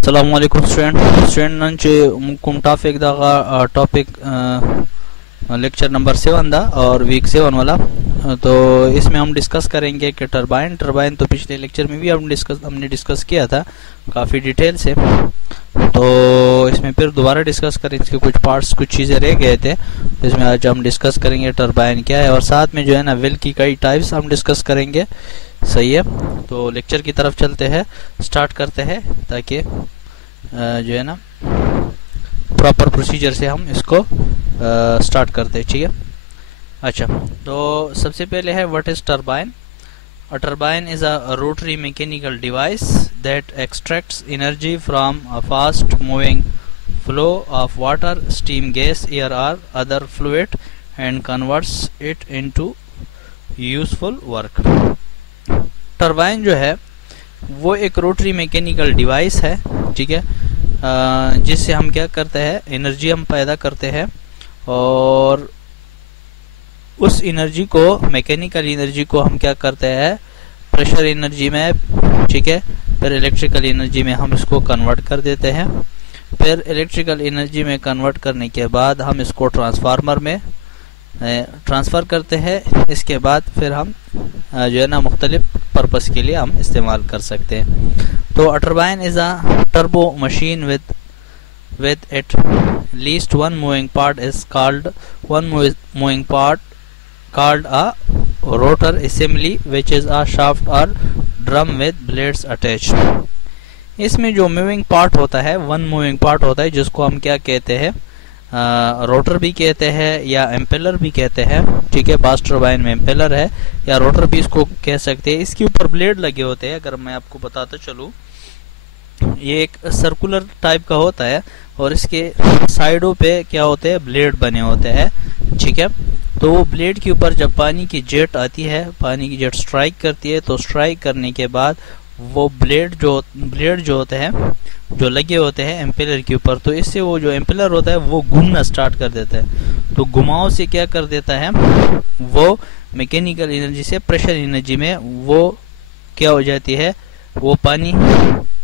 अस्सलामु अलैकुम student मुकुम topic lecture number 7 दा और वीक 7 वाला। तो इसमें हम डिस्कस करेंगे कि टरबाइन तो पिछले लेक्चर में भी हमने डिस्कस किया था काफ़ी डिटेल से। तो इसमें फिर दोबारा डिस्कस करेंगे, इसके कुछ पार्ट्स कुछ चीज़ें रह गए थे, इसमें आज हम डिस्कस करेंगे टरबाइन क्या है और साथ में जो है ना व्हील की कई टाइप्स हम डिस्कस करेंगे। सही है, तो लेक्चर की तरफ चलते हैं, स्टार्ट करते हैं ताकि जो है ना प्रॉपर प्रोसीजर से हम इसको स्टार्ट करते हैं। ठीक है, अच्छा तो सबसे पहले है what is turbine. A turbine is a rotary mechanical device that extracts energy from a fast moving flow of water, steam, gas, air or other fluid and converts it into useful work. Turbine जो है वो एक rotary mechanical device है, ठीक है, जिससे हम क्या करते हैं, एनर्जी हम पैदा करते हैं और उस एनर्जी को, मैकेनिकल एनर्जी को हम क्या करते हैं प्रेशर एनर्जी में, ठीक है, फिर इलेक्ट्रिकल एनर्जी में हम इसको कन्वर्ट कर देते हैं। फिर इलेक्ट्रिकल एनर्जी में कन्वर्ट करने के बाद हम इसको ट्रांसफार्मर में ट्रांसफ़र करते हैं। इसके बाद फिर हम जो है ना मुख्तलिफ पर्पस के लिए हम इस्तेमाल कर सकते हैं। तो turbine is a turbo machine with at least one moving part is called a rotor assembly which is a shaft or drum with blades attached. इसमें जो मूविंग पार्ट होता है, वन मूविंग पार्ट होता है जिसको हम क्या कहते हैं, रोटर भी कहते हैं या एम्पेलर भी कहते हैं। ठीक है, बास टरबाइन में एम्पेलर है या रोटर भी इसको कह सकते हैं। इसके ऊपर ब्लेड लगे होते हैं। अगर मैं आपको बताता चलूँ, ये एक सर्कुलर टाइप का होता है और इसके साइडों पे क्या होते हैं, ब्लेड बने होते हैं। ठीक है, तो वो ब्लेड के ऊपर जब पानी की जेट आती है, पानी की जेट स्ट्राइक करती है, तो स्ट्राइक करने के बाद वो ब्लेड जो होते हैं, जो लगे होते हैं एम्पेलर के ऊपर, तो इससे वो जो एम्पेलर होता है वो घूमना स्टार्ट कर देता है। तो घुमाव से क्या कर देता है, वो मैकेनिकल एनर्जी से प्रेशर एनर्जी में वो क्या हो जाती है, वो पानी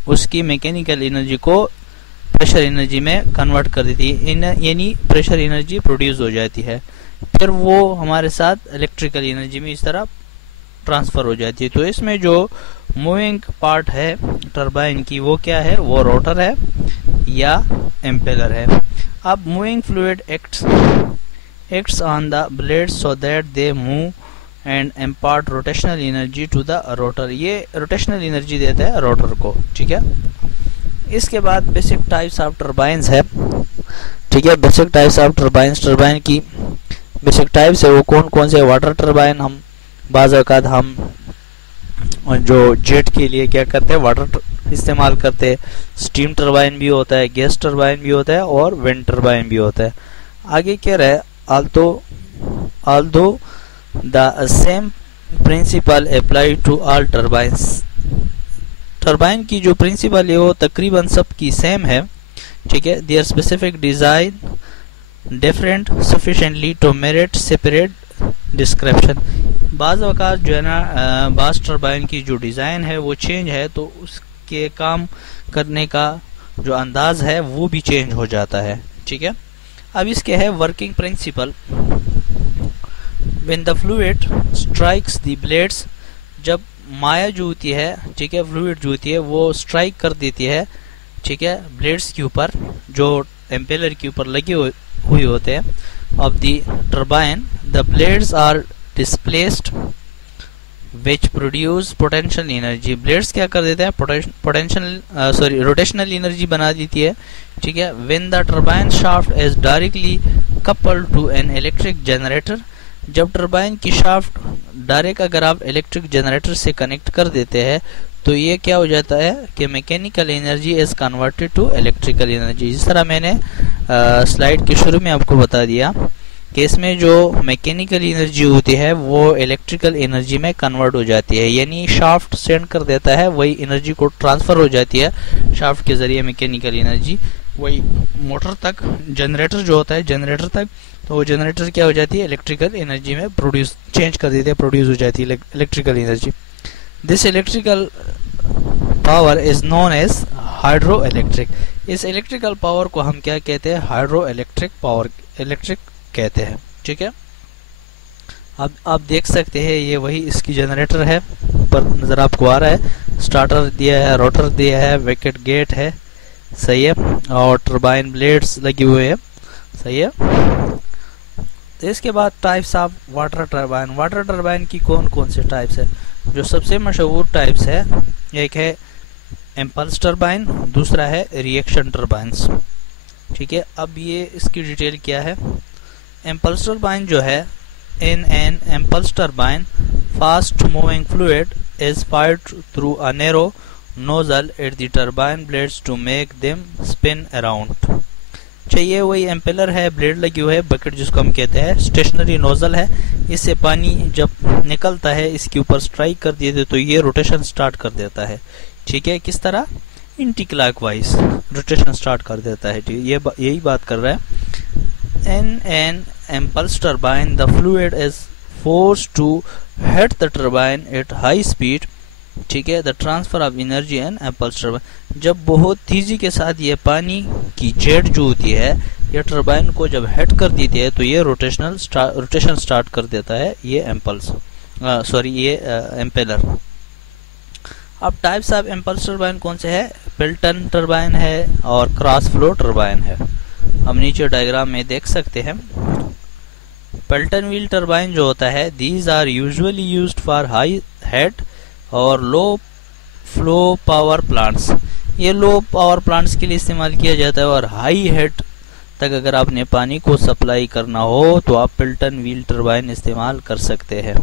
उसकी मैकेनिकल एनर्जी को प्रेशर एनर्जी में कन्वर्ट कर देती है, यानी प्रेशर एनर्जी प्रोड्यूस हो जाती है। फिर वो हमारे साथ इलेक्ट्रिकल एनर्जी में इस तरह ट्रांसफ़र हो जाती है। तो इसमें जो मूविंग पार्ट है टरबाइन की वो क्या है, वो रोटर है या एम्पेलर है। अब moving fluid acts on the blade so that they move and impart rotational energy to the rotor. ये रोटेशनल एनर्जी देता है रोटर को। ठीक है, इसके बाद बेसिक टाइप्स ऑफ टरबाइंस है। ठीक है, basic types of turbines, turbine की बेसिक टाइप्स है वो कौन कौन से। वाटर टरबाइन, हम बाज़ औक़ात हम जो जेट के लिए क्या करते हैं, वाटर इस्तेमाल करते हैं। स्टीम टरबाइन भी होता है, गैस टरबाइन भी होता है और विंड टरबाइन भी होता है। आगे क्या रहे, although the same principle apply to all turbines। Turbine की जो प्रिंसिपल है वो तकरीबन सब की सेम है। ठीक है, there specific design different sufficiently to merit separate description. बाज़ औक़ात जो है ना बास टरबाइन की जो डिज़ाइन है वो चेंज है, तो उसके काम करने का जो अंदाज है वो भी चेंज हो जाता है। ठीक है, अब इसके है working principle. When the fluid strikes the blades, जब माया जो होती है, ठीक है, फ्लूइड जो होती है वो स्ट्राइक कर देती है, ठीक है, ब्लेड्स के ऊपर जो एम्पेलर के ऊपर लगे हुए होते हैं of the turbine, the blades are displaced which produce potential energy. Blades क्या कर देते हैं, रोटेशनल एनर्जी बना देती है। ठीक है, when the turbine shaft is directly coupled to an electric generator, जब टरबाइन की शाफ्ट डायरेक्ट अगर आप इलेक्ट्रिक जनरेटर से कनेक्ट कर देते हैं तो ये क्या हो जाता है कि mechanical energy is converted to electrical energy. जिस तरह मैंने स्लाइड के शुरू में आपको बता दिया कि इसमें जो मैकेनिकल एनर्जी होती है वो इलेक्ट्रिकल एनर्जी में कन्वर्ट हो जाती है, यानी शाफ्ट सेंड कर देता है, वही एनर्जी को ट्रांसफ़र हो जाती है शाफ्ट के ज़रिए मैकेनिकल एनर्जी वही मोटर तक, जनरेटर जो होता है जनरेटर तक, तो वो जनरेटर क्या हो जाती है, इलेक्ट्रिकल एनर्जी में चेंज कर देते हैं, प्रोड्यूस हो जाती है electrical energy. This electrical power is known as hydro electric. इस इलेक्ट्रिकल पावर को हम क्या कहते हैं? हाइड्रो इलेक्ट्रिक पावर, इलेक्ट्रिक कहते हैं। ठीक है, अब आप देख सकते हैं ये वही इसकी जनरेटर है, पर नज़र आपको आ रहा है। स्टार्टर दिया है, रोटर दिया है, वैकेट गेट है, सही है, और टरबाइन ब्लेड्स लगे हुए हैं, सही है। तो इसके बाद types of water turbine. Water turbine की कौन कौन से टाइप्स है? जो सबसे मशहूर टाइप्स है, एक है इम्पल्स टरबाइन, दूसरा है रिएक्शन टरबाइंस। ठीक है, अब ये इसकी डिटेल क्या है? इम्पल्स टरबाइन जो है, in an impulse turbine fast moving fluid is fired through a narrow nozzle at the turbine blades to make them spin around। चाहिए वही एम्पेलर है, ब्लेड लगी हुई है, बकेट जिसको हम कहते हैं, स्टेशनरी नोजल है, इससे पानी जब निकलता है इसके ऊपर स्ट्राइक कर दिए तो ये रोटेशन स्टार्ट कर देता है। ठीक है, किस तरह? एंटी क्लॉकवाइज रोटेशन स्टार्ट कर देता है। ठीक, ये यही बात कर रहा है। In an impulse turbine the fluid is forced to hit the turbine at high speed। ठीक है, the transfer of energy in impulse turbine। जब बहुत तेजी के साथ ये पानी की जेट जो होती है ये टरबाइन को जब हिट कर देती है तो ये रोटेशन स्टार्ट कर देता है, ये इम्पल्स ये एम्पेलर। अब टाइप्स ऑफ इम्पल्स टरबाइन कौन से है? पिल्टन टरबाइन है और क्रॉस फ्लो टरबाइन है। हम नीचे डायग्राम में देख सकते हैं। पिल्टन व्हील टरबाइन जो होता है, these are usually used for high head और लो फ्लो पावर प्लांट्स। ये लो पावर प्लांट्स के लिए इस्तेमाल किया जाता है, और हाई हेड तक अगर आपने पानी को सप्लाई करना हो तो आप पिल्टन व्हील टरबाइन इस्तेमाल कर सकते हैं।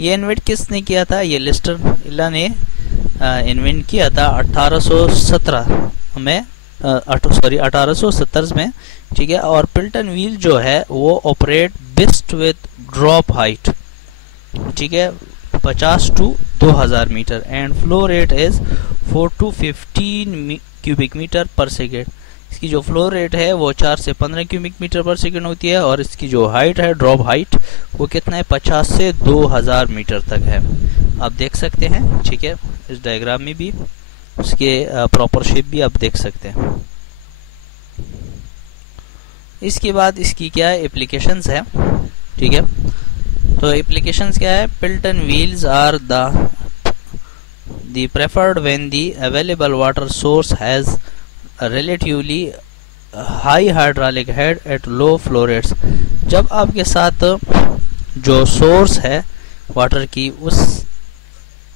ये इन्वेंट किसने किया था? ये लिस्टर इला ने इन्वेंट किया था 1870 में, 1870 में। ठीक है, और पिल्टन व्हील जो है वो operate best with drop height. ठीक है, 50 to 2000 metre and flow rate is 4 to 15 cubic metre per second. इसकी जो फ्लो रेट है वो 4 से 15 क्यूबिक मीटर पर सेकेंड होती है, और इसकी जो हाइट है, ड्रॉप हाइट, वो कितना है? 50 से 2000 मीटर तक है। आप देख सकते हैं। ठीक है, इस डायग्राम में भी उसके प्रॉपर शेप भी आप देख सकते हैं। इसके बाद इसकी क्या है? एप्लीकेशंस है। ठीक है, तो एप्लीकेशंस क्या है? Pelton wheels are the preferred when the available water source has relatively high hydraulic head at low flow rates. जब आपके साथ जो सोर्स है वाटर की, उस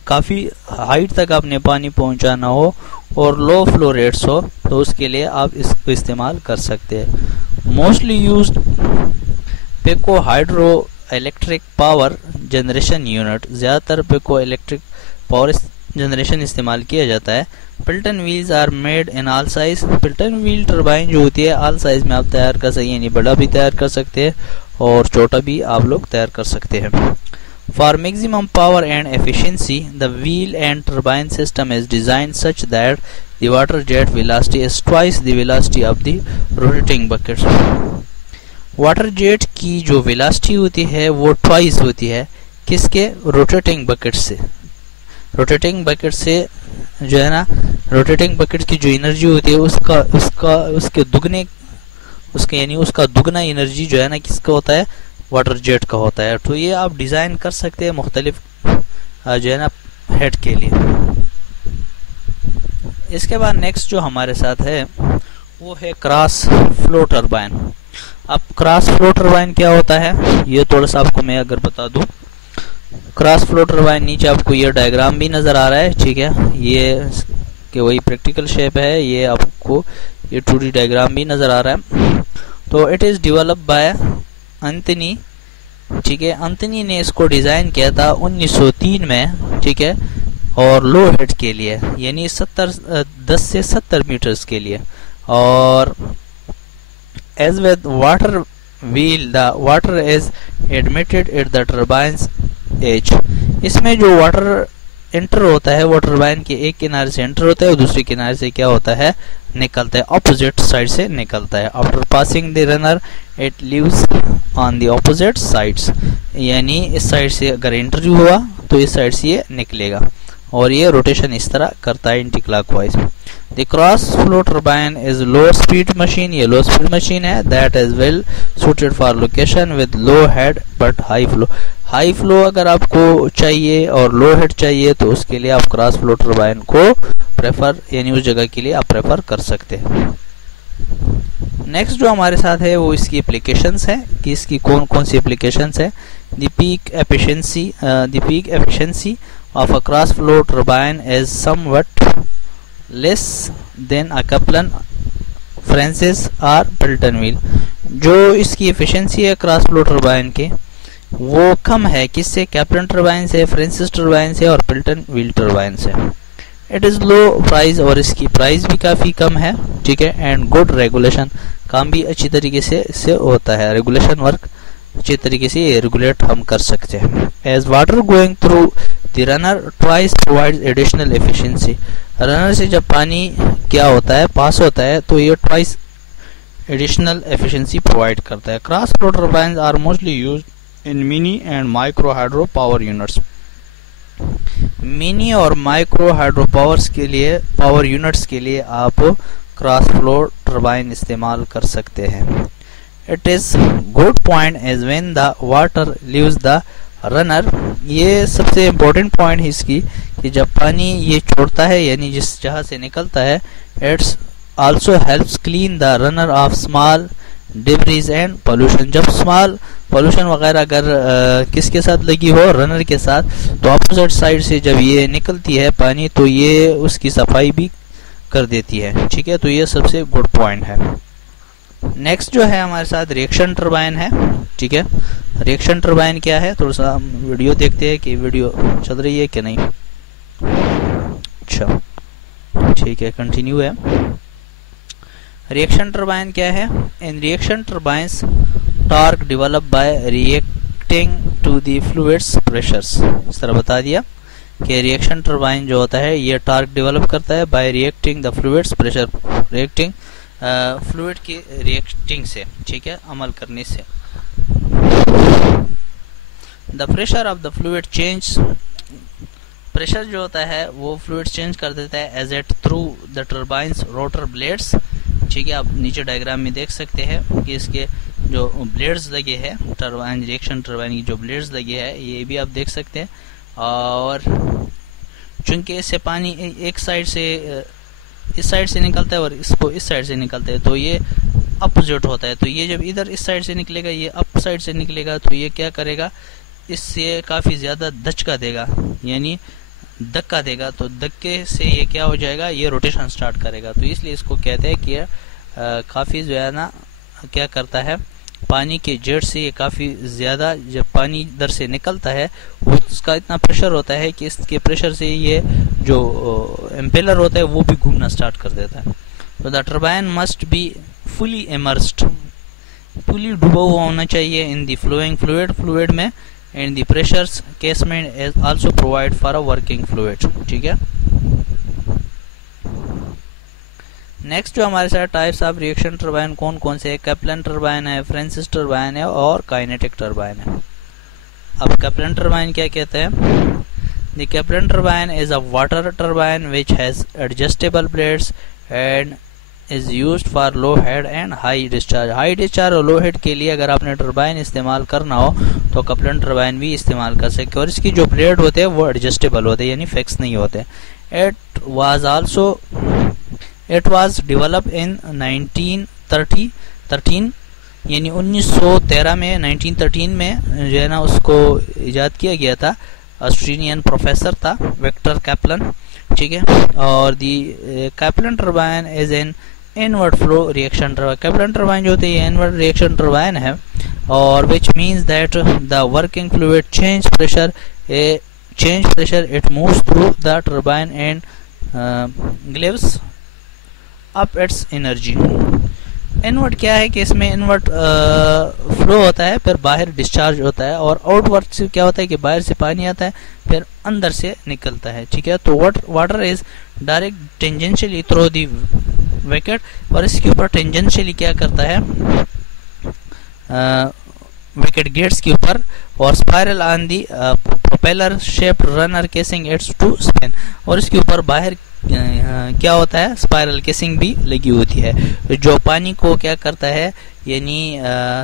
काफ़ी हाइट तक आपने पानी पहुंचाना हो और लो फ्लो रेट्स हो, तो उसके लिए आप इसको इस्तेमाल कर सकते हैं। Mostly used pico hydroelectric power generation unit, ज़्यादातर पेको इलेक्ट्रिक पावर जनरेशन इस्तेमाल किया जाता है। Pelton wheels are made in all size. Pelton wheel turbine जो होती है ऑल साइज में आप तैयार कर सकते हैं, यानी बड़ा भी तैयार कर सकते हैं और छोटा भी आप लोग तैयार कर सकते हैं। For maximum power and efficiency, the wheel and turbine system is designed such that the water jet velocity is twice the velocity of the rotating buckets। Water jet की जो वेलोसिटी होती है वो ट्वाइस होती है, किसके? रोटेटिंग बकेट से। Rotating bucket से जो है ना, रोटेटिंग बकेट की जो एनर्जी होती है उसके दुगने, यानी उसका दुगना एनर्जी जो है ना, किसका होता है? वाटर जेट का होता है। तो ये आप डिज़ाइन कर सकते हैं मुख्तलिफ जो है ना हेड के लिए। इसके बाद नेक्स्ट जो हमारे साथ है वो है क्रॉस फ्लो टरबाइन। अब क्रॉस फ्लो टरबाइन क्या होता है ये थोड़ा सा आपको मैं अगर बता दूं। क्रॉस फ्लो टरबाइन, नीचे आपको ये डायग्राम भी नज़र आ रहा है। ठीक है, ये कि वही प्रैक्टिकल शेप है, ये आपको ये 2D डायग्राम भी नज़र आ रहा है। तो it is develop by Anthony. ठीक है, एंथनी ने इसको डिज़ाइन किया था 1903 में। ठीक है, और लो हेड के लिए, यानी 10 से 70 मीटर्स के लिए। और as with water wheel the water is admitted at the turbine's edge. इसमें जो वाटर एंटर होता है वो टरबाइन के एक किनारे से एंटर होता है और दूसरे किनारे से क्या होता है? निकलता है, ऑपोजिट साइड से निकलता है। After passing the runner it leaves on the opposite sides, यानी इस साइड से अगर एंटर हुआ तो इस साइड से ये निकलेगा और ये रोटेशन इस तरह करता है anti clockwise. The cross flow turbine is low speed machine. ये low speed machine है that is well suited for location with low head but high flow. High flow अगर आपको चाहिए और लो हेड चाहिए तो उसके लिए आप क्रॉस फ्लो टर्बाइन को प्रेफर यानी उस जगह के लिए आप प्रेफर कर सकते हैं। नेक्स्ट जो हमारे साथ है वो इसकी एप्लीकेशंस है कि इसकी कौन कौन सी एप्लीकेशंस है। The peak efficiency of a cross flow turbine is somewhat less than a Kaplan Francis or Pelton wheel. जो इसकी एफिशिएंसी है क्रॉस फ्लो टर्बाइन की वो कम है किससे, कैप्लन टर्बाइन से, फ्रांसिस टर्बाइन से और पिल्टन व्हील टर्बाइन से। इट इज़ लो प्राइस और इसकी प्राइस भी काफ़ी कम है, ठीक है। एंड गुड रेगुलेशन, काम भी अच्छी तरीके से होता है, रेगुलेशन वर्क अच्छी तरीके से रेगुलेट हम कर सकते हैं। As water going through the runner twice provides additional efficiency. Runner से जब पानी क्या होता है पास होता है तो ये ट्वाइस एडिशनल एफिशिएंसी प्रोवाइड करता है। Cross flow turbines are mostly used in mini and micro hydro power units. Mini और माइक्रो हाइड्रो पावर यूनिट्स के लिए आप क्रॉस फ्लो टर्बाइन इस्तेमाल कर सकते हैं। It is good point as when the water leaves the runner. ये सबसे इम्पोर्टेंट पॉइंट है इसकी कि जब पानी ये छोड़ता है यानी जिस जगह से निकलता है, it's also helps clean the runner of small debris and pollution. जब स्मॉल पोल्यूशन वगैरह अगर किसके साथ लगी हो, रनर के साथ, तो अपोजिट साइड से जब ये निकलती है पानी तो ये उसकी सफाई भी कर देती है, ठीक है। तो ये सबसे गुड पॉइंट है। नेक्स्ट जो है हमारे साथ रिएक्शन टर्बाइन है, ठीक है। रिएक्शन टर्बाइन क्या है, थोड़ा सा हम वीडियो देखते हैं कि वीडियो चल रही है कि नहीं। अच्छा ठीक है, कंटिन्यू है। रिएक्शन टर्बाइन क्या है? In reaction turbines torque develop by reacting to the fluid's pressures. इस तरह बता दिया कि रिएक्शन टर्बाइन जो होता है ये टॉर्क डेवलप करता है by reacting the fluids pressure, reacting fluid की रिएक्टिंग से, ठीक है, अमल करने से। The pressure of the fluid change, pressure जो होता है वो फ्लूइड चेंज कर देता है as it through the turbines rotor blades, ठीक है। आप नीचे डायग्राम में देख सकते हैं कि इसके जो ब्लेड्स लगे हैं टर्बाइन, रिएक्शन टर्बाइन की जो ब्लेड्स लगे हैं ये भी आप देख सकते हैं। और चूंकि इससे पानी एक साइड से इस साइड से निकलता है और इसको इस साइड से निकलता है तो ये अपोजिट होता है। तो ये जब इधर इस साइड से निकलेगा ये अप साइड से निकलेगा तो ये क्या करेगा, इससे काफ़ी ज़्यादा धचका देगा यानी धक्का देगा। तो धक्के से ये क्या हो जाएगा, ये रोटेशन स्टार्ट करेगा। तो इसलिए इसको कहते हैं कि काफ़ी जो है ना क्या करता है, पानी के जेट से ये काफ़ी ज़्यादा जब पानी इधर से निकलता है उसका इतना प्रेशर होता है कि इसके प्रेशर से ये जो एम्पेलर होता है वो भी घूमना स्टार्ट कर देता है। तो the turbine must be fully immersed, fully डूबा हुआ होना चाहिए इन द फ्लोइंग फ्लूइड में, and the pressures casement is also provide for a working fluid, ठीक है। नेक्स्ट जो हमारे साथ टाइप्स ऑफ रिएक्शन टर्बाइन कौन कौन से है, कैप्लन टर्बाइन है, फ्रांसिस टर्बाइन है और काइनेटिक टर्बाइन है। अब कैप्लन टर्बाइन क्या कहते हैं? The Kaplan turbine is a water turbine which has adjustable blades and is used for low head and high discharge. High discharge और लो हेड के लिए अगर आपने टर्बाइन इस्तेमाल करना हो तो कैप्लन टर्बाइन भी इस्तेमाल कर सकते हैं। और इसकी जो ब्लेड होते हैं वो एडजस्टेबल होते हैं यानी फिक्स नहीं होते। It was developed in 1913 यानी 1913 में 1913 में जो है ना उसको इजाद किया गया था। ऑस्ट्रेलियन प्रोफेसर था विक्टर कैप्लन, ठीक है। और the Kaplan turbine is an inward flow reaction turbine. Kaplan turbine जो होती है इनवर्ट रिएक्शन टर्बाइन है और which means that the working fluid change pressure it moves through the turbine and gives up its energy. Inward क्या है कि इसमें invert flow होता है फिर बाहर डिस्चार्ज होता है, और आउटवर्ट से क्या होता है कि बाहर से पानी आता है फिर अंदर से निकलता है, ठीक है। तो water is direct tangentially through the wicket, और इसके ऊपर टेंजेंशियली क्या करता है, विकेट गेट्स के ऊपर, और spiral on the propeller shaped runner casing its to spin, और इसके ऊपर बाहर क्या होता है, स्पाइरल केसिंग भी लगी होती है जो पानी को क्या करता है, यानी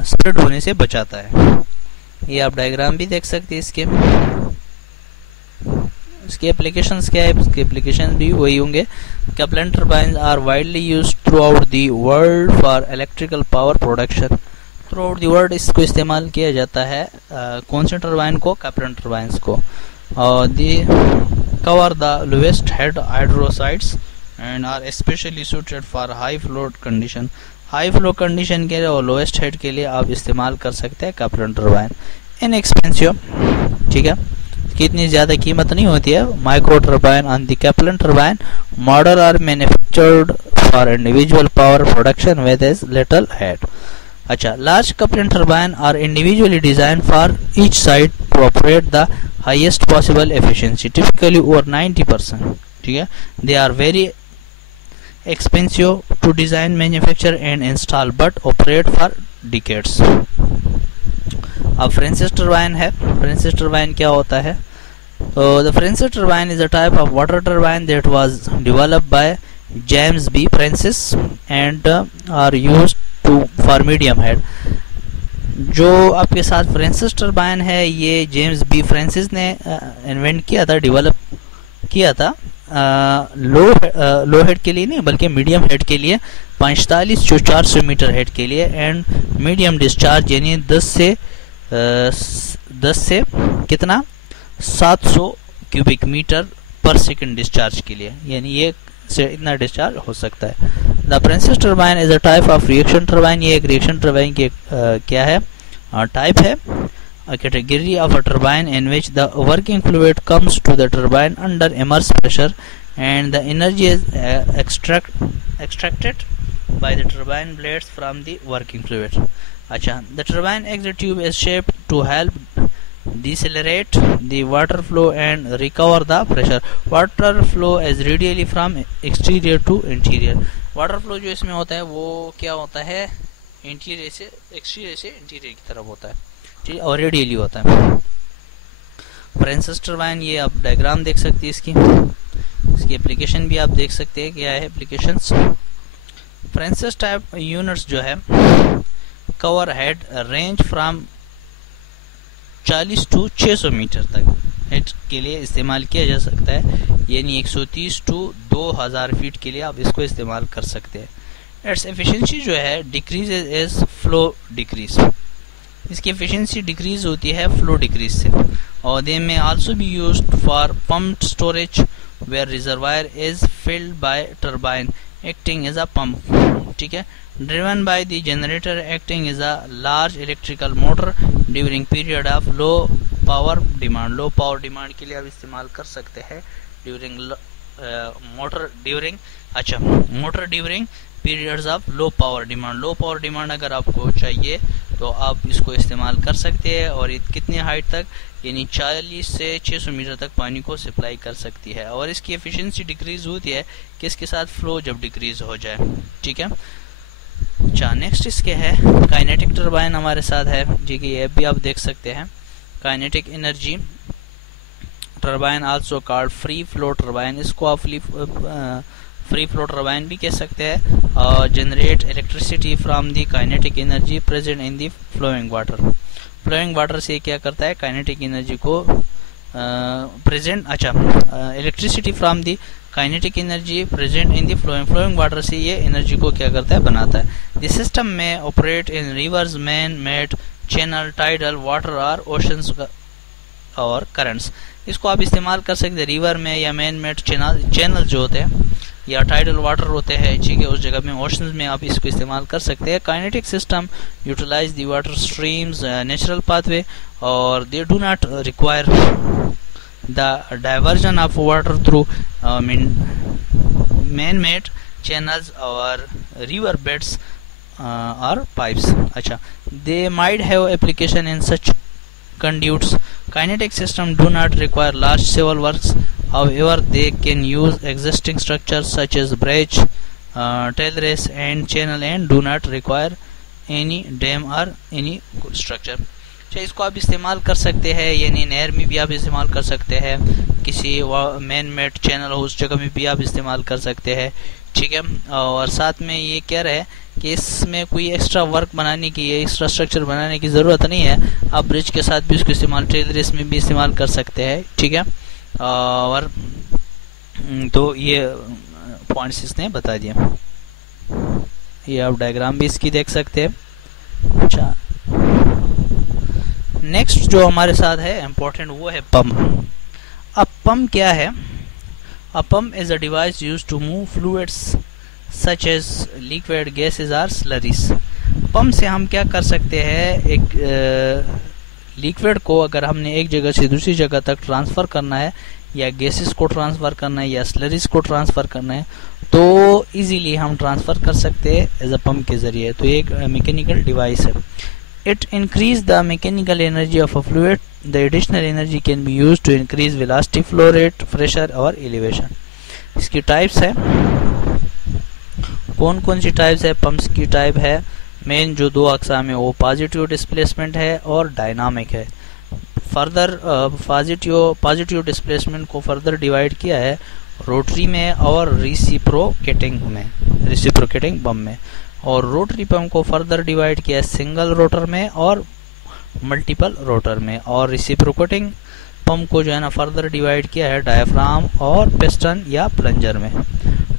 स्प्रेड होने से बचाता है। ये आप डायग्राम भी देख सकते हैं इसके एप्लीकेशंस क्या है, इसके एप्लीकेशंस भी वही होंगे। Kaplan turbines are widely used throughout the world for electrical power production. Throughout the world इसको इस्तेमाल किया जाता है कौन से टर्बाइन को, कैपलन टर्बाइन्स को। और they cover the lowest head hydro sites and are specially suited for high flow condition. High flow condition के लिए और लोएस्ट हेड के लिए आप इस्तेमाल कर सकते हैं कैपलन टर्बाइन। इनएक्सपेंसिव, ठीक है, कितनी ज़्यादा कीमत नहीं होती है। Micro turbine on the Kaplan turbine model are manufactured for individual power production with as little head. अच्छा, large Kaplan turbine are individually design for each site to operate the highest possible efficiency, typically over 90%, ठीक है। They are very expensive to design, manufacture and install but operate for decades। अब Francis turbine है। Francis turbine क्या होता है? तो the Francis turbine is a type of water turbine that was developed by James B. Francis and are used for medium head। जो आपके साथ Francis turbine है ये जेम्स बी फ्रांसिस ने इन्वेंट किया था, डेवलप किया था लो हेड के लिए नहीं बल्कि मीडियम हेड के लिए, 45 से 400 मीटर हेड के लिए, एंड मीडियम डिस्चार्ज यानी 10 से कितना 700 क्यूबिक मीटर पर सेकंड डिस्चार्ज के लिए, यानी ये से इतना डिस्चार्ज हो सकता है। The Francis turbine is a type of reaction turbine. ये एक रिएक्शन टर्बाइन की क्या है, टाइप है, a category of a turbine in which the working fluid comes to the turbine under immense pressure and the energy is extracted by the turbine blades from the working fluid। अच्छा, the turbine exit tube is shaped to help decelerate the water flow and recover the pressure। water flow is radially from exterior to interior। water flow जो इसमें होता है वो क्या होता है, interior से एक्सटीरियर से इंटीरियर की तरफ होता है, ठीक है, और रेडियली होता है। फ्रांसिस टर्बाइन ये आप डायग्राम देख सकते हैं, इसकी एप्लीकेशन भी आप देख सकते हैं क्या है एप्लीकेशंस। फ्रांसिस टाइप यूनिट्स जो है cover head range from 40 to 600 metre तक हेड के लिए इस्तेमाल किया जा सकता है, यानी 130 टू 2000 फीट के लिए आप इसको इस्तेमाल कर सकते हैं। इट्स एफिशिएंसी जो है डिक्रीज इज फ्लो डिक्रीज, इसकी एफिशिएंसी डिक्रीज होती है फ्लो डिक्रीज से। और they may also be used for pumped storage where reservoir is filled by turbine acting as a pump, ठीक है। Driven by the generator acting as a large electrical motor during period of low power demand. Low power demand के लिए आप इस्तेमाल कर सकते हैं during motor during periods of low power demand. Low power demand अगर आपको चाहिए तो आप इसको इस्तेमाल कर सकते हैं, और कितनी हाइट तक, यानी 40 से 600 मीटर तक पानी को सप्लाई कर सकती है। और इसकी एफिशिएंसी डिक्रीज होती है किसके साथ, फ्लो जब डिक्रीज हो जाए, ठीक है। अच्छा, नेक्स्ट इसके है काइनेटिक टर्बाइन हमारे साथ है, ठीक है, ये भी आप देख सकते हैं। Kinetic energy turbine also called free flow turbine, इसको आप फ्री फ्लो टर्बाइन भी कह सकते हैं। और generate electricity from the kinetic energy present in the flowing water. Flowing water से क्या करता है, काइनेटिक एनर्जी को प्रेजेंट, अच्छा, electricity from the kinetic energy present in the flowing water से ये एनर्जी को क्या करता है, बनाता है। दिस सिस्टम में operate in rivers, man made, channel, tidal water और ओशंस और करंट्स। इसको आप इस्तेमाल कर सकते हैं रिवर में या मैन मेड चैनल जो होते हैं या टाइडल वाटर होते हैं, ठीक है, उस जगह में ओशंस में आप इसको इस्तेमाल कर सकते हैं। Kinetic system utilize the water stream's natural pathway और they do not require the diversion of water through man made channels और रिवर बेड्स और पाइप्स। अच्छा, they might have application in such conduits। Kinetic system do not require large civil works, however they can use existing structures such as bridge, terrace and channel and do not require any dam or any structure। अच्छा, इसको आप इस्तेमाल कर सकते हैं, यानी नहर में भी आप इस्तेमाल कर सकते हैं, किसी मैन मेड चैनल हो उस जगह में भी आप इस्तेमाल कर सकते हैं, ठीक है। और साथ में ये कह रहे हैं कि इसमें कोई एक्स्ट्रा वर्क बनाने की, एक्स्ट्रा स्ट्रक्चर बनाने की ज़रूरत नहीं है, आप ब्रिज के साथ भी इसको इस्तेमाल, ट्रेल रेस में भी इस्तेमाल कर सकते हैं, ठीक है। और तो ये पॉइंट्स इसने बता दिए। ये आप डायग्राम भी इसकी देख सकते हैं। अच्छा, नेक्स्ट जो हमारे साथ है इम्पोर्टेंट, वो है पंप। अब पंप क्या है? A pump is a device used to move fluids such as liquid, gases or slurries. Pump से हम क्या कर सकते हैं, एक लिक्विड को अगर हमने एक जगह से दूसरी जगह तक ट्रांसफ़र करना है, या गैसेस को ट्रांसफ़र करना है, या स्लरीज को ट्रांसफ़र करना है, तो इजीली हम ट्रांसफ़र कर सकते हैं एज अ पंप के ज़रिए। तो एक मैकेनिकल डिवाइस है। It increase the mechanical energy of a fluid. The additional energy can be used to increase velocity, flow rate, pressure और elevation. इसकी टाइप्स है, कौन कौन सी टाइप्स है पंप्स की? टाइप है मेन जो दो अक़साम है, वो पॉजिटिव डिस्प्लेसमेंट है और डायनामिक है। फर्दर पॉजिटिव डिस्प्लेसमेंट को फर्दर डिवाइड किया है रोटरी में और रिसिप्रोकेटिंग पंप में, और रोटरी पंप को फर्दर डिवाइड किया है सिंगल रोटर में और मल्टीपल रोटर में, और रिसिप्रोकेटिंग पंप को जो है ना फर्दर डिवाइड किया है डायफ्राम और पिस्टन या प्लंजर में।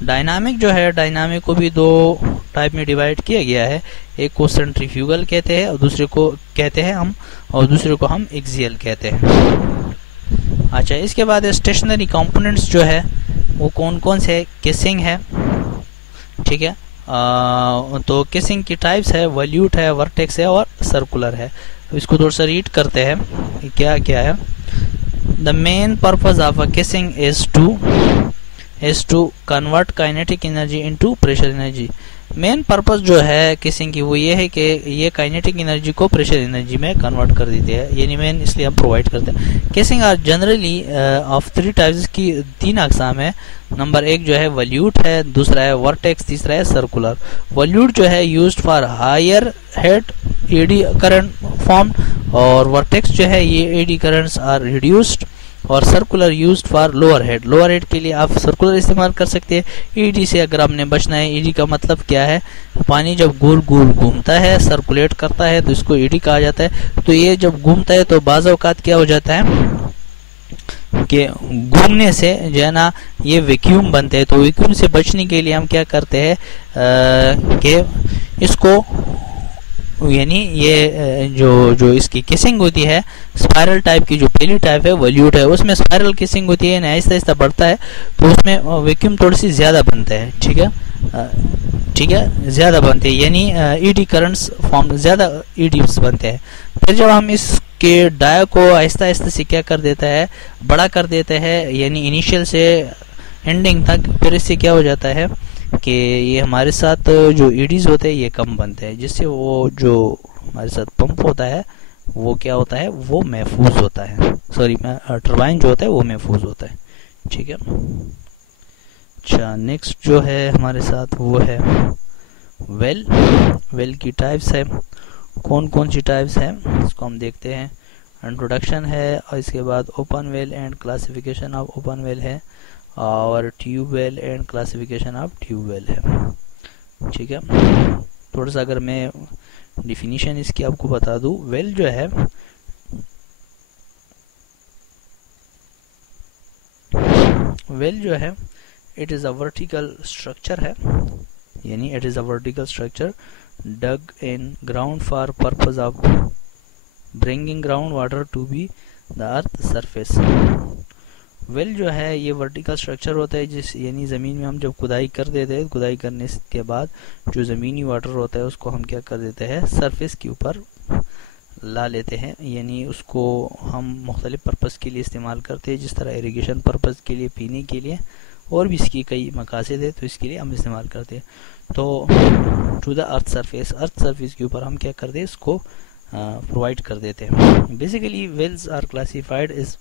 डायनामिक जो है, डायनामिक को भी दो टाइप में डिवाइड किया गया है, एक को सेंट्रीफ्यूगल कहते हैं और दूसरे को कहते हैं हम, और दूसरे को हम एक्सियल कहते हैं। अच्छा, इसके बाद स्टेशनरी कंपोनेंट्स जो है वो कौन कौन से? केसिंग है, ठीक है। तो केसिंग की टाइप्स है, वॉल्यूट है, वर्टेक्स है और सर्कुलर है। तो इसको थोड़ा सा रीड करते हैं, क्या क्या है। The main purpose of a casing is to convert kinetic energy into pressure energy. Main purpose जो है केसिंग की वो ये है कि ये काइनेटिक एनर्जी को प्रेशर एनर्जी में कन्वर्ट कर देते हैं, यानी मेन इसलिए हम प्रोवाइड करते हैं। Casing are generally of 3 types की 3 अक़साम है। नंबर 1 जो है वॉल्यूट है, दूसरा है वर्टेक्स, तीसरा है सर्कुलर। वॉल्यूट जो है used for higher head eddy current form, और वर्टेक्स जो है ये एडी करंट्स आर रिड्यूस्ड, और circular used for lower head. Lower head के लिए आप सर्कुलर इस्तेमाल कर सकते हैं। ईडी से अगर आपने बचना है, ईडी का मतलब क्या है? पानी जब गोल गोल घूमता है, सर्कुलेट करता है, तो इसको ईडी कहा जाता है। तो ये जब घूमता है तो बाज़ औक़ात क्या हो जाता है कि घूमने से जो है ना ये वैक्यूम बनते हैं। तो वैक्यूम से बचने के लिए हम क्या करते हैं कि इसको, यानी ये जो इसकी किसिंग होती है स्पाइरल टाइप की, जो पहली टाइप है वॉल्यूट है, उसमें स्पाइरल किसिंग होती है, आहिस्ता आहिस्ता बढ़ता है, तो उसमें वैक्यूम थोड़ी सी ज़्यादा बनता है, ठीक है, ज़्यादा बनते हैं, यानी ईडी करंट्स फॉर्म, ज़्यादा ईडीज बनते हैं। फिर जब हम इसके डाया को आहिस्ता आहिस्ता से क्या कर देता है, बड़ा कर देते हैं, यानी इनिशियल से एंडिंग तक, फिर इससे क्या हो जाता है कि ये हमारे साथ जो ईडीज होते हैं ये कम बनते हैं, जिससे वो जो हमारे साथ पंप होता है वो क्या होता है, वो महफूज होता है, सॉरी टरबाइन जो होता है वो महफूज होता है, ठीक है। अच्छा, नेक्स्ट जो है हमारे साथ वो है वेल। वेल की टाइप्स है, कौन कौन सी टाइप्स है इसको हम देखते हैं। इंट्रोडक्शन है, और इसके बाद open well and classification of open well है, और tube well and classification of tube well है, ठीक है। थोड़ा सा अगर मैं डिफिनीशन इसकी आपको बता दूं, वेल जो है it is a vertical structure है, यानी it is a vertical structure dug in ground for purpose of bringing ground water to be the earth surface. Well जो है ये वर्टिकल स्ट्रक्चर होता है, जिस यानी ज़मीन में हम जब खुदाई कर देते हैं, खुदाई करने के बाद जो ज़मीनी वाटर होता है उसको हम क्या कर देते हैं, सरफेस के ऊपर ला लेते हैं, यानी उसको हम मुख्तलिफ पर्पज़ के लिए इस्तेमाल करते हैं, जिस तरह इरिगेशन पर्पज़ के लिए, पीने के लिए, और भी इसकी कई मकासद है, तो इसके लिए हम इस्तेमाल करते हैं। तो टू द अर्थ सरफेस के ऊपर हम क्या करते हैं, इसको प्रोवाइड कर देते हैं। Basically wells are classified is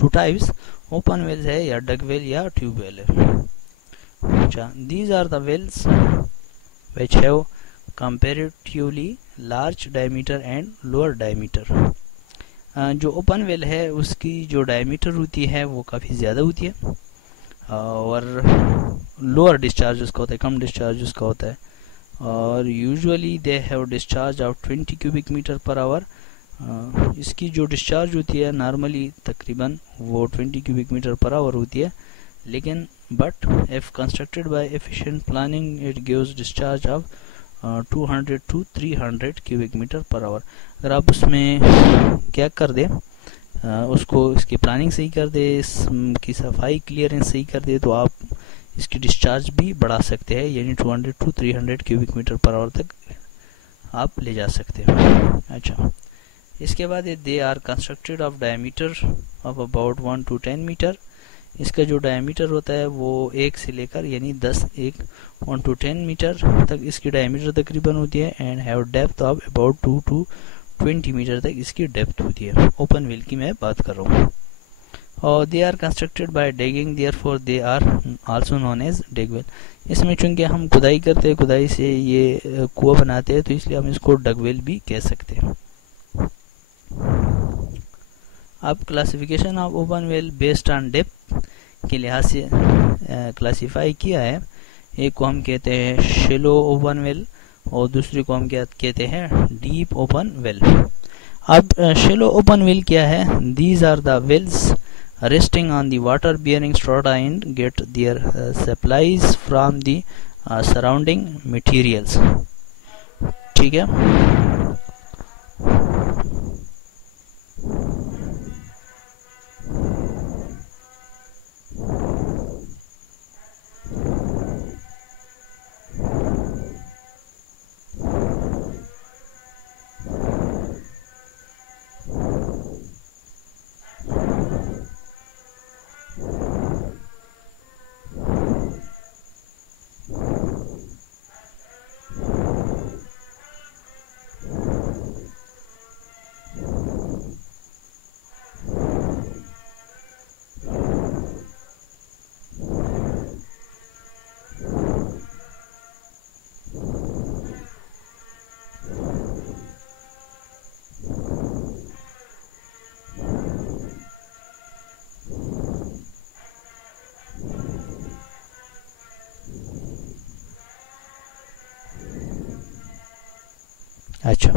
2 types, open wells है या डग वेल या ट्यूब वेल है। अच्छा, these are the wells which have comparatively large diameter and lower diameter. जो ओपन वेल है उसकी जो डायमीटर होती है वो काफ़ी ज़्यादा होती है और लोअर डिस्चार्ज उसका होता है, कम डिस्चार्ज उसका होता है। और usually they have discharge of 20 cubic metre per hour. इसकी जो डिस्चार्ज होती है नॉर्मली तकरीबन वो 20 क्यूबिक मीटर पर आवर होती है, लेकिन but if constructed by efficient planning it gives discharge of 200 to 300 cubic metre per hour. अगर आप उसमें क्या कर दे, उसको इसकी प्लानिंग सही कर दे, इसकी सफाई क्लियरेंस सही कर दे, तो आप इसकी डिस्चार्ज भी बढ़ा सकते हैं, यानी 200 to 300 cubic metre per hour तक आप ले जा सकते हैं। अच्छा, इसके बाद they are constructed of diameter of about 1 to 10 metre. इसका जो डायमीटर होता है वो 1 से लेकर यानी 1 to 10 मीटर तक इसकी डायमीटर तकरीबन होती है and have depth of about 2 to 20 metre तक इसकी डेप्थ होती है। ओपन वेल की मैं बात कर रहा हूँ। और they are constructed by digging, therefore they are also known as dig well. इसमें चूंकि हम खुदाई करते हैं, खुदाई से ये कुआं बनाते हैं, तो इसलिए हम इसको डग वेल भी कह सकते हैं। अब classification of open well based on depth के लिहाज से क्लासिफाई किया है। एक को हम कहते हैं शेलो ओपन वेल और दूसरे को हम क्या कहते हैं, डीप ओपन वेल। अब शेलो ओपन वेल क्या है? These are the wells resting on the water bearing strata and get their supplies from the surrounding materials। ठीक है, अच्छा,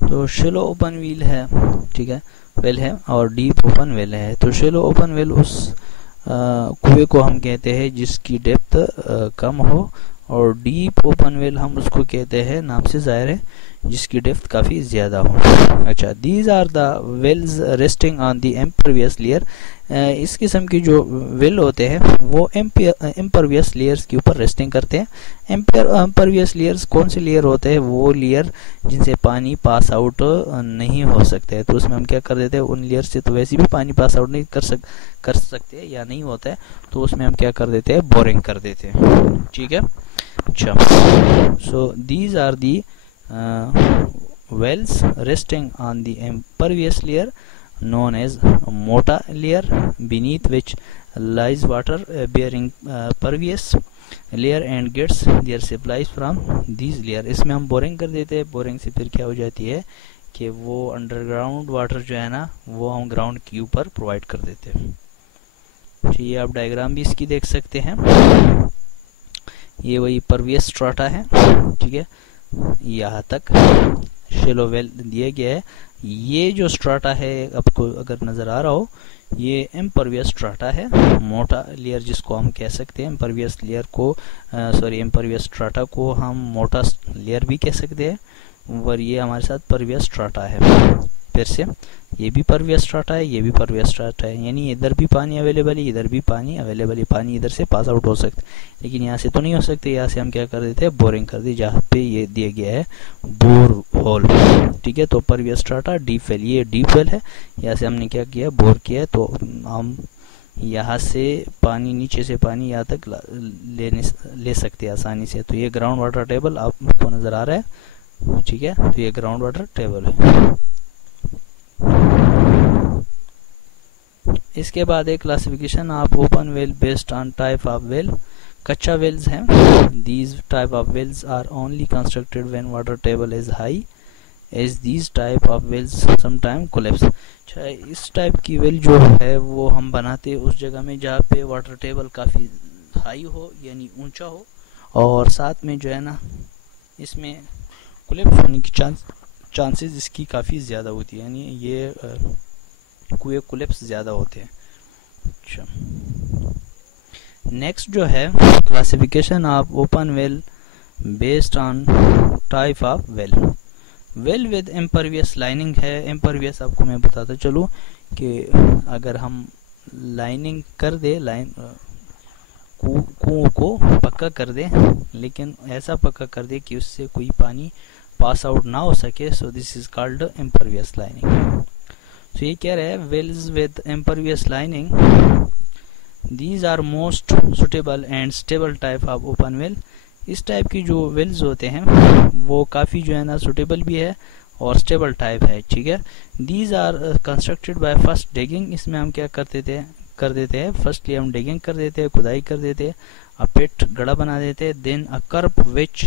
तो शेलो ओपन व्हील है, ठीक है, वेल है, और डीप ओपन वेल है। तो शेलो ओपन वेल उस कुएं को हम कहते हैं जिसकी डेप्थ कम हो, और डीप ओपन वेल हम उसको कहते हैं, नाम से जाहिर है, जिसकी डेप्थ काफ़ी ज़्यादा हो। अच्छा, these are the wells resting on the impervious layer. इस किस्म की जो वेल होते हैं वो इम्परवियस लेयर्स के ऊपर रेस्टिंग करते हैं। इम्परवियस लेयर्स कौन से लेयर होते हैं? वो लेयर जिनसे पानी पास आउट नहीं हो सकते हैं। तो उसमें हम क्या कर देते हैं, उन लेयर से तो वैसे भी पानी पास आउट नहीं कर सकते या नहीं होता है, तो उसमें हम क्या कर देते हैं, बोरिंग कर देते हैं। ठीक है, अच्छा, so these are the wells resting on the impervious layer known as mota layer, beneath which lies water bearing pervious layer and gets their supplies from these layer। इसमें हम बोरिंग कर देते हैं। बोरिंग से फिर क्या हो जाती है कि वो अंडरग्राउंड वाटर जो है ना, वो हम ग्राउंड के ऊपर प्रोवाइड कर देते हैं। ये आप डायग्राम भी इसकी देख सकते हैं। ये वही परवियस स्ट्राटा है, ठीक है, यहाँ तक शेलो वेल दिया गया है। ये जो स्ट्राटा है आपको अगर नज़र आ रहा हो, ये इम्परवियस स्ट्राटा है, मोटा लेयर जिसको हम कह सकते हैं। इम्परवियस लेयर को इम्परवियस स्ट्राटा को हम मोटा लेयर भी कह सकते हैं, और ये हमारे साथ परवियस स्ट्राटा है। फिर से ये भी परवियस स्ट्राटा है, ये भी परवियस स्ट्राटा है, यानी इधर भी पानी अवेलेबल है, इधर भी पानी अवेलेबल है। पानी इधर से पास आउट हो सकता है, लेकिन यहाँ से तो नहीं हो सकते। यहाँ से हम क्या कर देते हैं, बोरिंग कर दी, जहाँ पे ये दिया गया है बोर होल। ठीक है, तो परवियस स्ट्राटा डीप वेल, ये डीप वेल है, यहाँ से हमने क्या किया, बोर किया है, तो हम यहाँ से पानी, नीचे से पानी यहाँ तक ले सकते हैं आसानी से। तो ये ग्राउंड वाटर टेबल आपको नज़र आ रहा है, ठीक है, तो ये ग्राउंड वाटर टेबल है। इसके बाद एक classification of open well based on type of well. कच्चा वेल्स हैं। These type of wells are only constructed when water table is high. As these type of wells sometime collapse. अच्छा, इस टाइप की वेल जो है वो हम बनाते हैं उस जगह में जहाँ पे वाटर टेबल काफ़ी हाई हो यानी ऊंचा हो, और साथ में जो है ना इसमें कोलेप्स होने की चांसेस इसकी काफ़ी ज़्यादा होती है, यानी ये कुएं कोलेप्स ज़्यादा होते हैं। अच्छा, नेक्स्ट जो है classification of open well based on type of well. Well with impervious lining है। इम्परवियस आपको मैं बताता चलूँ कि अगर हम लाइनिंग कर दे, कुओं को पक्का कर दे, लेकिन ऐसा पक्का कर दे कि उससे कोई पानी पास आउट ना हो सके, so this is called impervious lining. तो ये कह रहे हैं wells with impervious lining, these are most suitable and stable type of open well. इस टाइप की जो वेल्स होते हैं वो काफ़ी जो है ना सुटेबल भी है और स्टेबल टाइप है, ठीक है। These are constructed by first digging. इसमें हम क्या कर देते हैं फर्स्टली हम डिगिंग कर देते हैं, खुदाई कर देते हैं, अ पिट गड़ा बना देते हैं, then a curve which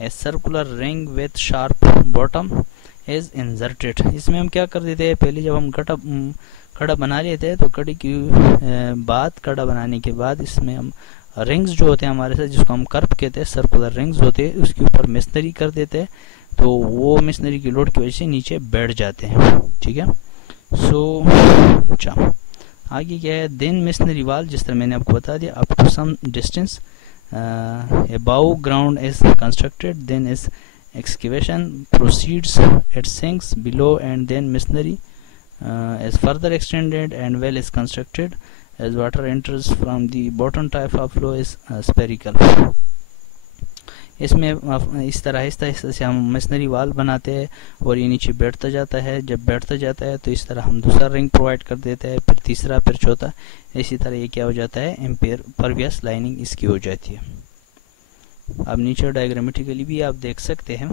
a circular ring with sharp bottom is inserted. इसमें हम क्या कर देते हैं, पहले जब हम कड़ा बना लेते हैं तो कड़ी की बाद कड़ा बनाने के बाद इसमें हम रिंग्स जो होते हैं हमारे साथ, जिसको हम कर्व कहते हैं, सर्कुलर रिंग्स होते हैं, उसके ऊपर मिशनरी कर देते हैं, तो वो मिशनरी की लोड की वजह से नीचे बैठ जाते हैं, ठीक है। सो अच्छा, आगे क्या है, देन मिशनरी वाल, जिस तरह मैंने आपको बता दिया, up to some distance above ground is constructed, then is excavation proceeds, it sinks below, and then machinery is further extended and well is constructed as water enters from the bottom. Type of flow is spherical. इसमें इस तरह आहिस्ता से हम machinery वाल बनाते हैं और ये नीचे बैठता जाता है। जब बैठता जाता है तो इस तरह हम दूसरा रिंग प्रोवाइड कर देते हैं, फिर तीसरा, फिर चौथा, इसी तरह ये क्या हो जाता है, इम्परवियस लाइनिंग इसकी हो जाती है। अब नीचे डायग्रामेटिकली भी आप देख सकते हैं,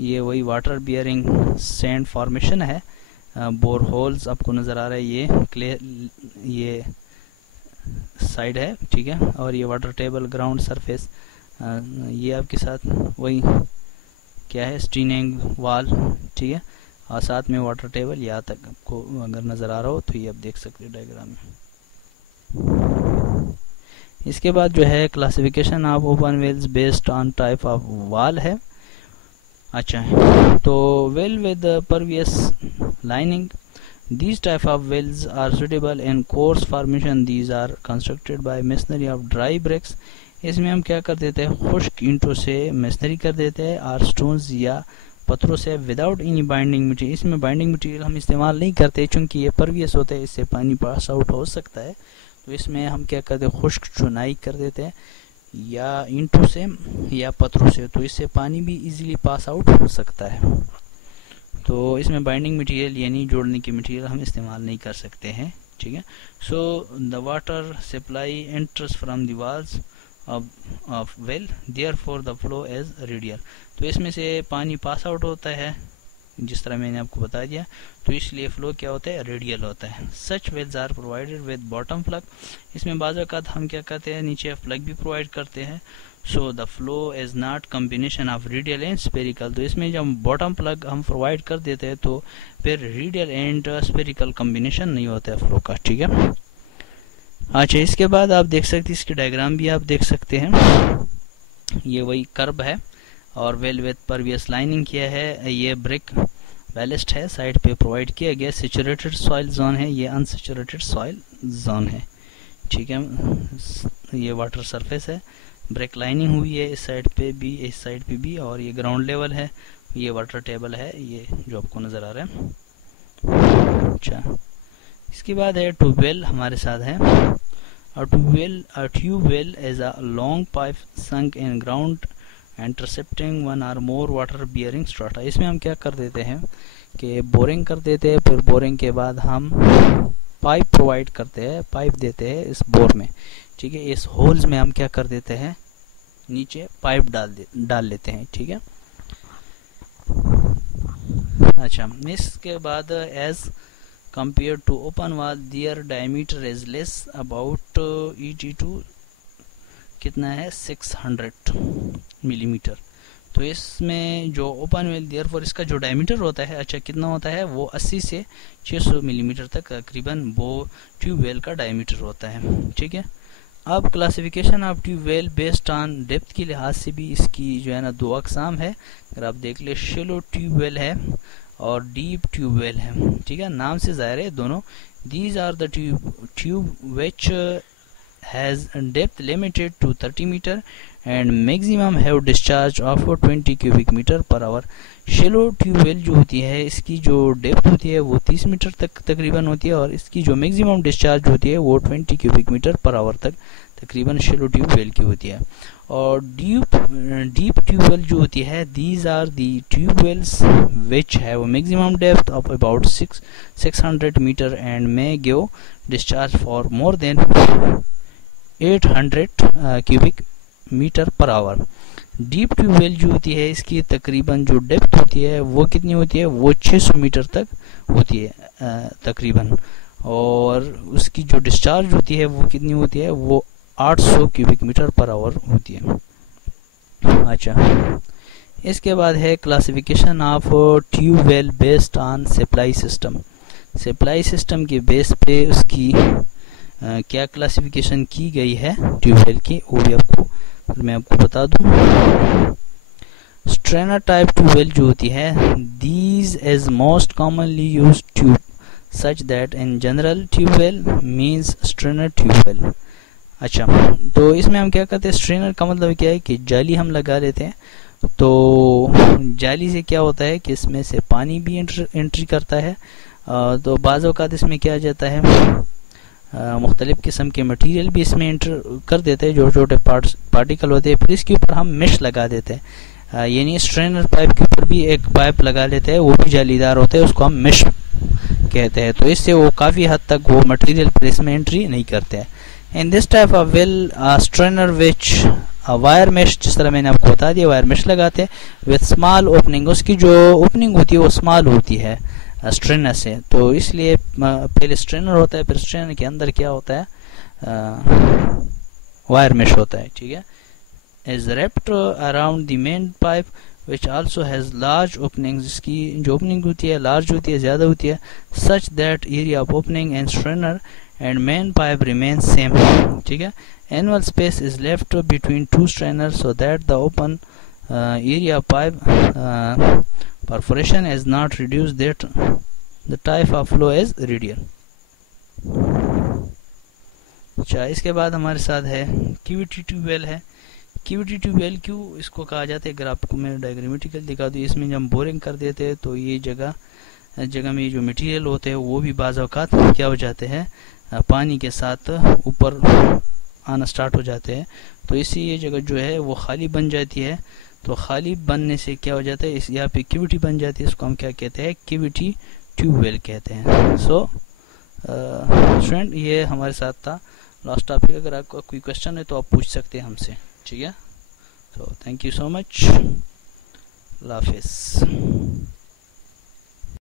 ये वही वाटर बियरिंग सैंड फॉर्मेशन है, बोर होल्स आपको नज़र आ रहा है, ये क्लियर, ये साइड है, ठीक है, और ये वाटर टेबल ग्राउंड सरफेस, ये आपके साथ वही क्या है, स्टीनिंग वाल, ठीक है, और साथ में वाटर टेबल, यहाँ तक आपको अगर नज़र आ रहा हो तो ये आप देख सकते हैं डायग्राम में। इसके बाद जो है classification of open wells based on type of wall है। अच्छा, तो well with pervious lining, these type of wells are suitable in coarse formation, these are constructed by masonry of dry bricks। इसमें हम क्या कर देते हैं, खुश्क ईंटों से मशीनरी कर देते हैं, और स्टोन्स या पत्थरों से, विदाउट एनी बाइंडिंग मटेरियल। इसमें बाइंडिंग मटेरियल हम इस्तेमाल नहीं करते क्योंकि ये परवियस होता है, इससे पानी पास आउट हो सकता है, तो इसमें हम क्या करते हैं, खुश्क चुनाई कर देते हैं या ईंटों से या पत्थरों से, तो इससे पानी भी इजीली पास आउट हो सकता है। तो इसमें बाइंडिंग मटेरियल यानी जोड़ने की मटेरियल हम इस्तेमाल नहीं कर सकते हैं, ठीक है। So the water supply enters from the walls of well, therefore the flow is radial. तो इसमें से पानी पास आउट होता है, जिस तरह मैंने आपको बता दिया, तो इसलिए फ्लो क्या होता है, रेडियल होता है। Such wells are provided with bottom plug. इसमें बाज़ औक़ात हम क्या करते हैं, नीचे प्लग भी प्रोवाइड करते हैं। So the flow is not combination of radial and spherical. तो इसमें जब बॉटम प्लग हम प्रोवाइड कर देते हैं तो फिर रेडियल एंड स्पेरिकल कॉम्बिनेशन नहीं होता है फ्लो का, ठीक है। अच्छा, इसके बाद आप देख सकते हैं, इसकी डायग्राम भी आप देख सकते हैं, ये वही कर्व है और वेल विद परवियस लाइनिंग किया है, ये ब्रिक बैलेस्ट है, साइड पे प्रोवाइड किया गया, सैचुरेटेड सॉइल जोन है, ये अनसैचुरेटेड सॉइल जोन है, ठीक है। ये वाटर सरफेस है, ब्रिक लाइनिंग हुई है इस साइड पे भी, इस साइड पे भी, और ये ग्राउंड लेवल है, ये वाटर टेबल है, ये जो आपको नज़र आ रहा है। अच्छा, इसके बाद है ट्यूबवेल हमारे साथ है। A tube well is a long pipe sunk in ground intercepting one or more water bearing strata। इसमें हम क्या कर देते हैं कि बोरिंग कर देते हैं, फिर बोरिंग के बाद हम पाइप प्रोवाइड करते हैं, पाइप देते हैं इस बोर में, ठीक है। इस होल्स में हम क्या कर देते हैं, नीचे पाइप डाल लेते हैं, ठीक है। अच्छा, इसके बाद as compared to open wall their diameter is less, about ET2 कितना है, 600 मिलीमीटर। तो इसमें जो ओपन वेल देयरफॉर इसका जो डायमीटर होता है, अच्छा कितना होता है, वो 80 से 600 मिलीमीटर तक तकरीबन वो ट्यूबवेल का डायमीटर होता है। ठीक है, अब classification of tubewell based on depth के लिहाज से भी इसकी जो है ना दो अकसाम है। अगर आप देख ले, शेलो ट्यूबवेल है और डीप ट्यूबवेल है। ठीक है, नाम से जाहिर है दोनों। These are the tube which has depth limited to 30 meter and maximum have discharge of 20 cubic meter per hour। Shallow tubewell जो होती है इसकी जो डेप्थ होती है वो 30 मीटर तक तकरीबन होती है और इसकी जो मैक्सिमम डिस्चार्ज होती है वो 20 क्यूबिक मीटर पर आवर तक तकरीबन शेलो ट्यूबवेल की होती है। और डीप ट्यूबवेल जो होती है, these are the tubewells which have maximum depth of about 600 metre and may give discharge for more than 800 cubic metre per hour. Deep tubewell जो होती है इसकी तकरीबन जो डेप्थ होती है वो कितनी होती है, वो 600 मीटर तक होती है तकरीबन, और उसकी जो डिस्चार्ज होती है वो कितनी होती है, वो 800 क्यूबिक मीटर पर आवर होती है। अच्छा, इसके बाद है classification of tubewell based on supply system. Supply system के बेस पे उसकी क्या क्लासिफिकेशन की गई है ट्यूबवेल की, वो भी मैं आपको बता दूं। स्ट्रेनर टाइप ट्यूबवेल जो होती है, these is most commonly used tube such that in general tubewell means strainer tubewell. अच्छा, तो इसमें हम क्या करते हैं, स्ट्रेनर का मतलब क्या है कि जाली हम लगा लेते हैं। तो जाली से क्या होता है कि इसमें से पानी भी एंट्री करता है, तो बाज़ औक़ात इसमें क्या आ जाता है, मुख्तलिफ किस्म के मटेरियल भी इसमें एंटर कर देते हैं, जो छोटे पार्टिकल होते हैं। फिर इसके ऊपर हम मेश लगा देते हैं, यानी स्ट्रेनर पाइप के ऊपर भी एक पाइप लगा लेते हैं, वो भी जालीदार होते हैं, उसको हम मेश कहते हैं। तो इससे वो काफ़ी हद तक वो मटेरियल पर इसमें एंट्री नहीं करते हैं। In this type of well strainer which wire mesh, जिस तरह मैंने आपको बता दिया, वायर मेश लगाते हैं विथ स्मॉल ओपनिंग। उसकी जो ओपनिंग होती है वो स्मॉल होती है स्ट्रेनर से, तो इसलिए पहले स्ट्रेनर होता है, फिर स्ट्रेनर के अंदर क्या होता है, वायर मेश होता है। ठीक है, is wrapped around the main pipe which also has large openings. इसकी जो ओपनिंग होती है लार्ज होती है, ज़्यादा होती है, such that area of opening and strainer and main pipe remain same. ठीक है, annual space is left between two strainer so that the open area pipe perforation is not reduced, that the type of flow is radial। अच्छा, इसके बाद हमारे साथ है क्यूविटी tubewell है। क्यूविटी tubewell क्यों इसको कहा जाता है, अगर आपको मैं डायग्रामेटिकल दिखा दूँ, इसमें जब हम बोरिंग कर देते हैं तो ये जगह में जो मटेरियल होते हैं वो भी बाज़ औक़ात क्या हो जाते हैं, पानी के साथ ऊपर आना स्टार्ट हो जाते हैं। तो इससे ये जगह जो है वो खाली बन जाती है। तो खाली बनने से क्या हो जाता है, इस यहाँ पे क्यूविटी बन जाती है, इसको हम क्या कहते हैं, क्यूविटी ट्यूबवेल कहते हैं। सो स्टूडेंट, ये हमारे साथ था लास्ट टॉपिक। अगर आपका कोई क्वेश्चन है तो आप पूछ सकते हैं हमसे। ठीक है, so thank you so much, अल्लाह हाफिज़।